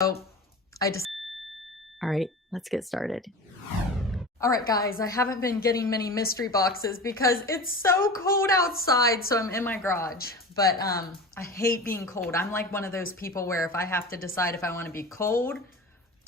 So I just... All right, let's get started. All right, guys, I haven't been getting many mystery boxes because it's so cold outside, so I'm in my garage. But I hate being cold. I'm like one of those people where if I have to decide if I want to be cold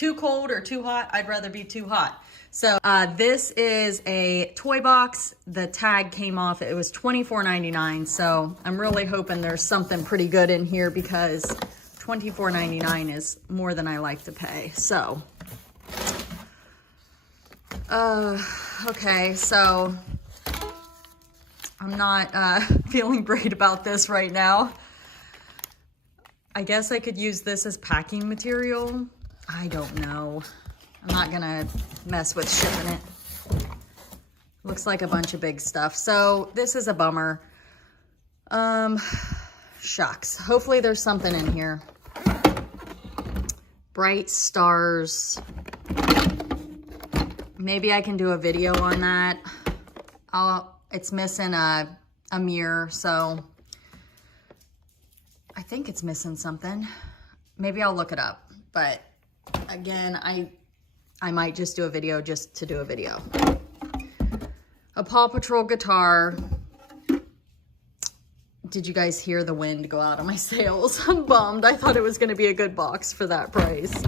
or too hot, I'd rather be too hot. So this is a toy box. The tag came off. It was $24.99. So I'm really hoping there's something pretty good in here because $24.99 is more than I like to pay. So, okay, so I'm not feeling great about this right now. I guess I could use this as packing material. I don't know. I'm not gonna mess with shipping it. Looks like a bunch of big stuff. So this is a bummer. Shucks. Hopefully there's something in here. Bright stars. Maybe I can do a video on that. It's missing a mirror, so I think it's missing something. Maybe I'll look it up. But again, I might just do a video just to do a video. A Paw Patrol guitar. Did you guys hear the wind go out on my sails? I'm bummed. I thought it was going to be a good box for that price.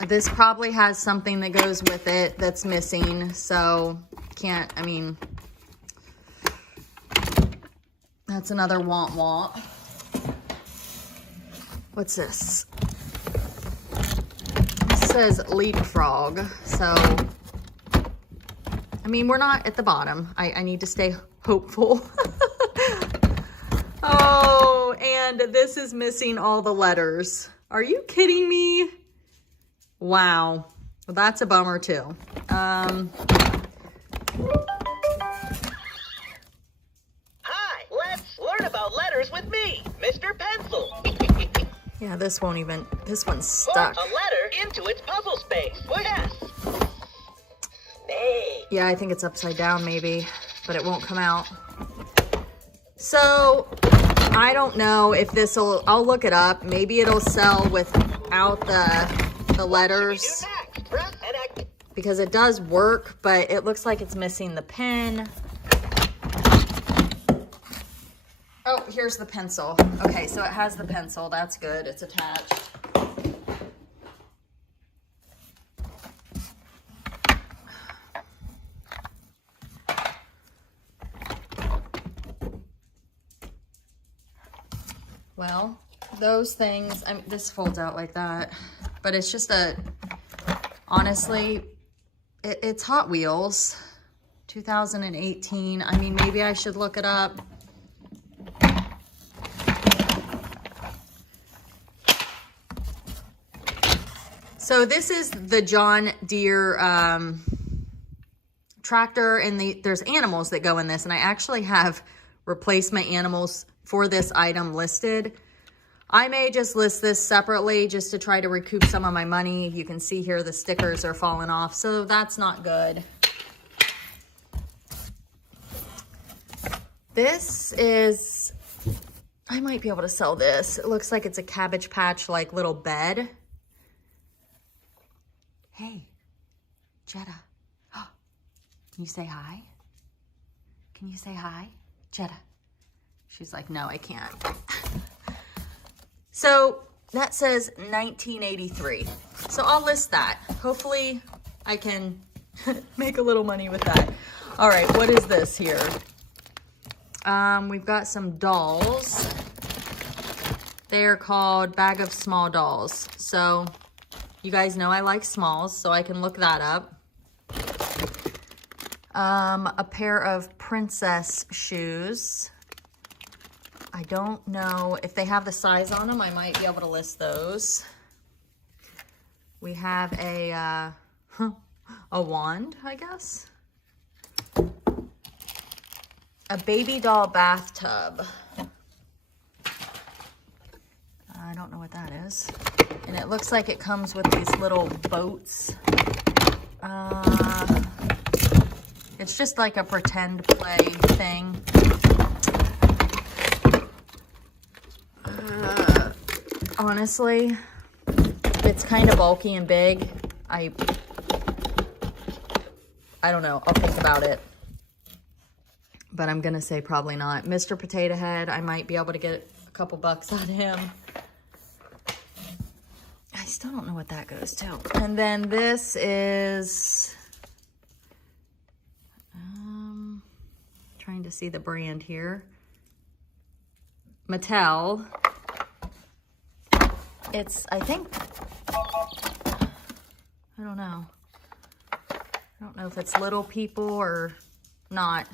This probably has something that goes with it that's missing. So can't, I mean, that's another want. What's this? This says leapfrog. So I mean, we're not at the bottom. I need to stay hopeful. Oh, and this is missing all the letters. Are you kidding me? Wow. Well, that's a bummer too. Hi, let's learn about letters with me, Mr. Pencil. Yeah, this one's stuck. Put a letter into its puzzle space. Yes. Yeah, I think it's upside down maybe, but it won't come out. So, I don't know if this'll, I'll look it up. Maybe it'll sell without the letters. Because it does work, but it looks like it's missing the pen. Oh, here's the pencil. Okay, so it has the pencil. That's good. It's attached. Well, those things, I mean, this folds out like that, but it's just honestly, it's Hot Wheels, 2018. I mean, maybe I should look it up. So this is the John Deere tractor, and there's animals that go in this, and I actually have replacement animals for this item listed. I may just list this separately just to try to recoup some of my money. You can see here the stickers are falling off, so that's not good. This is, I might be able to sell this. It looks like it's a Cabbage Patch like little bed. Hey, Jetta. Can you say hi? Can you say hi? Jetta. She's like, no, I can't. So that says 1983. So I'll list that. Hopefully I can make a little money with that. All right, what is this here? We've got some dolls. They're called Bag of Small Dolls. So you guys know I like smalls, so I can look that up. A pair of princess shoes. I don't know if they have the size on them. I might be able to list those. We have a wand, I guess. A baby doll bathtub. I don't know what that is. And it looks like it comes with these little boats. It's just like a pretend play thing. honestly, it's kind of bulky and big. I don't know. I'll think about it. But I'm going to say probably not. Mr. Potato Head, I might be able to get a couple bucks out of him. I still don't know what that goes to. And then this is... trying to see the brand here. Mattel. It's, I think... I don't know. I don't know if it's Little People or not.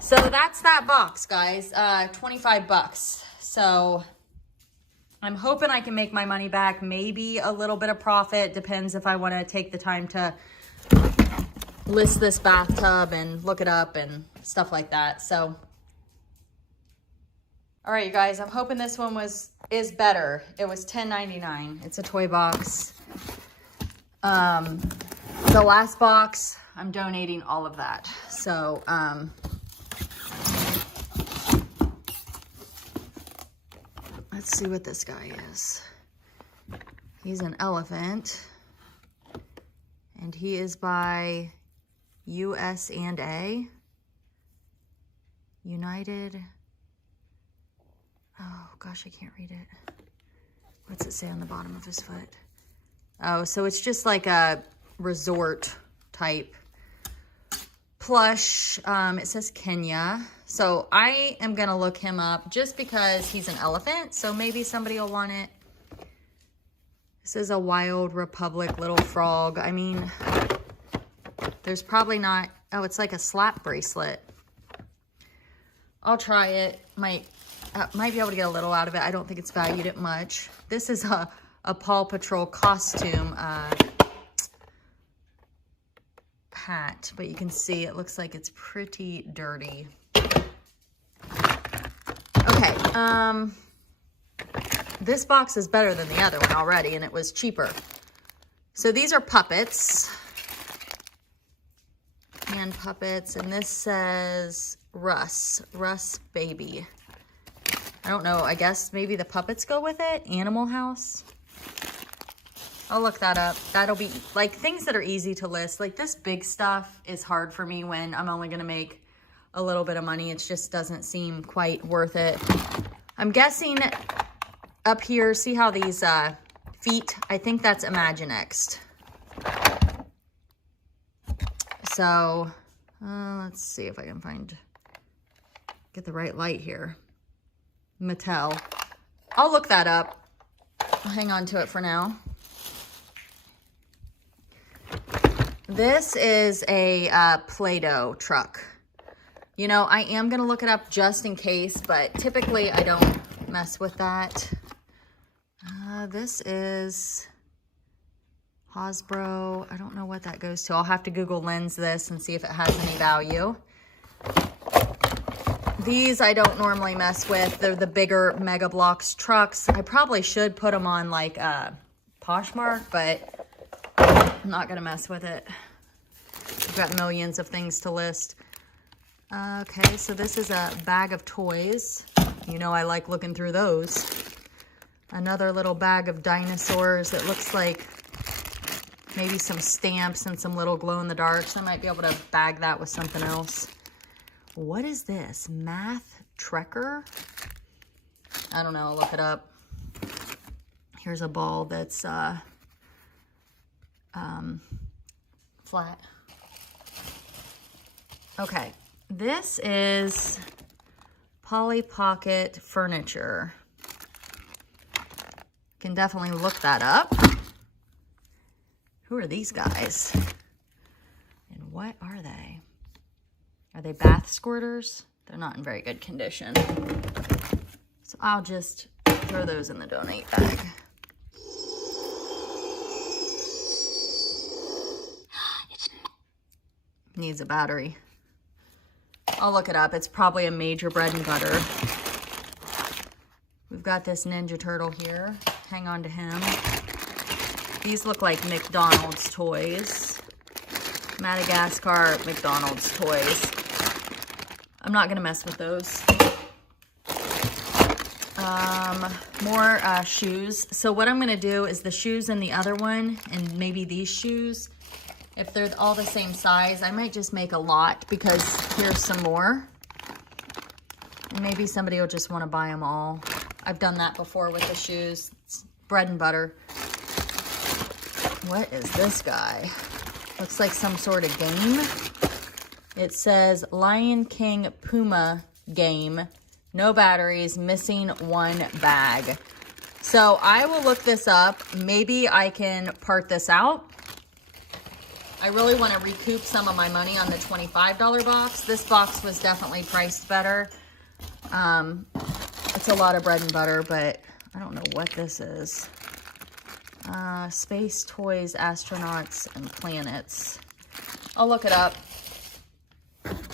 So that's that box, guys. 25 bucks. So I'm hoping I can make my money back. Maybe a little bit of profit. Depends if I want to take the time to list this bathtub and look it up and stuff like that. So, all right, you guys. I'm hoping this one is better. It was $10.99. It's a toy box. The last box, I'm donating all of that. So, let's see what this guy is. He's an elephant, and he is by US&A. United. Oh gosh, I can't read it. What's it say on the bottom of his foot? Oh, so it's just like a resort type plush. It says Kenya. So I am going to look him up just because he's an elephant. So maybe somebody will want it. This is a Wild Republic little frog. I mean, there's probably not. Oh, it's like a slap bracelet. I'll try it. Might be able to get a little out of it. I don't think it's valued at much. This is a Paw Patrol costume hat, but you can see it looks like it's pretty dirty. Okay, this box is better than the other one already, and it was cheaper. So these are puppets. Hand puppets, and this says Russ Baby. I don't know, I guess maybe the puppets go with it. Animal House. I'll look that up. That'll be like things that are easy to list. Like this big stuff is hard for me when I'm only gonna make a little bit of money. It just doesn't seem quite worth it. I'm guessing up here, see how these feet, I think that's Imaginext. So let's see if I can get the right light here. Mattel. I'll look that up. I'll hang on to it for now. This is a Play-Doh truck. You know, I am going to look it up just in case, but typically I don't mess with that. This is Hasbro. I don't know what that goes to. I'll have to Google Lens this and see if it has any value. These I don't normally mess with. They're the bigger Mega Bloks trucks. I probably should put them on like Poshmark, but I'm not gonna mess with it. I've got millions of things to list. Okay, so this is a bag of toys. You know I like looking through those. Another little bag of dinosaurs. It looks like maybe some stamps and some little glow-in-the-darks. I might be able to bag that with something else. What is this? Math Trekker? I don't know. I'll look it up. Here's a ball that's flat. Okay. This is Polly Pocket Furniture. Can definitely look that up. Who are these guys? And what are they? Are they bath squirters? They're not in very good condition. So I'll just throw those in the donate bag. Needs a battery. I'll look it up. It's probably a Major Bread and Butter. We've got this Ninja Turtle here. Hang on to him. These look like McDonald's toys. Madagascar McDonald's toys. I'm not gonna mess with those. More shoes. So what I'm gonna do is the shoes in the other one and maybe these shoes, if they're all the same size, I might just make a lot because here's some more. And maybe somebody will just want to buy them all. I've done that before with the shoes. It's bread and butter. What is this guy? Looks like some sort of game. It says Lion King Puma game. No batteries, missing 1 bag. So I will look this up. Maybe I can part this out. I really want to recoup some of my money on the $25 box. This box was definitely priced better. It's a lot of bread and butter, but I don't know what this is. Space toys, astronauts, and planets. I'll look it up.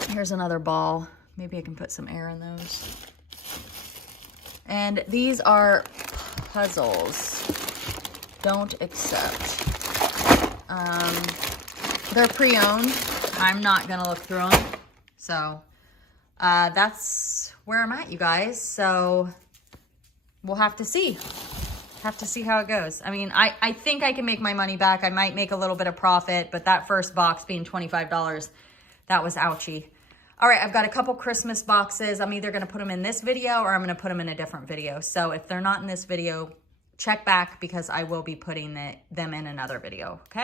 Here's another ball. Maybe I can put some air in those. And these are puzzles. Don't accept. They're pre-owned. I'm not gonna look through them. So that's where I'm at, you guys. So we'll have to see. Have to see how it goes. I mean, I think I can make my money back. I might make a little bit of profit, but that first box being $25, that was ouchy. All right, I've got a couple Christmas boxes. I'm either gonna put them in this video or I'm gonna put them in a different video. So if they're not in this video, check back because I will be putting them in another video, okay?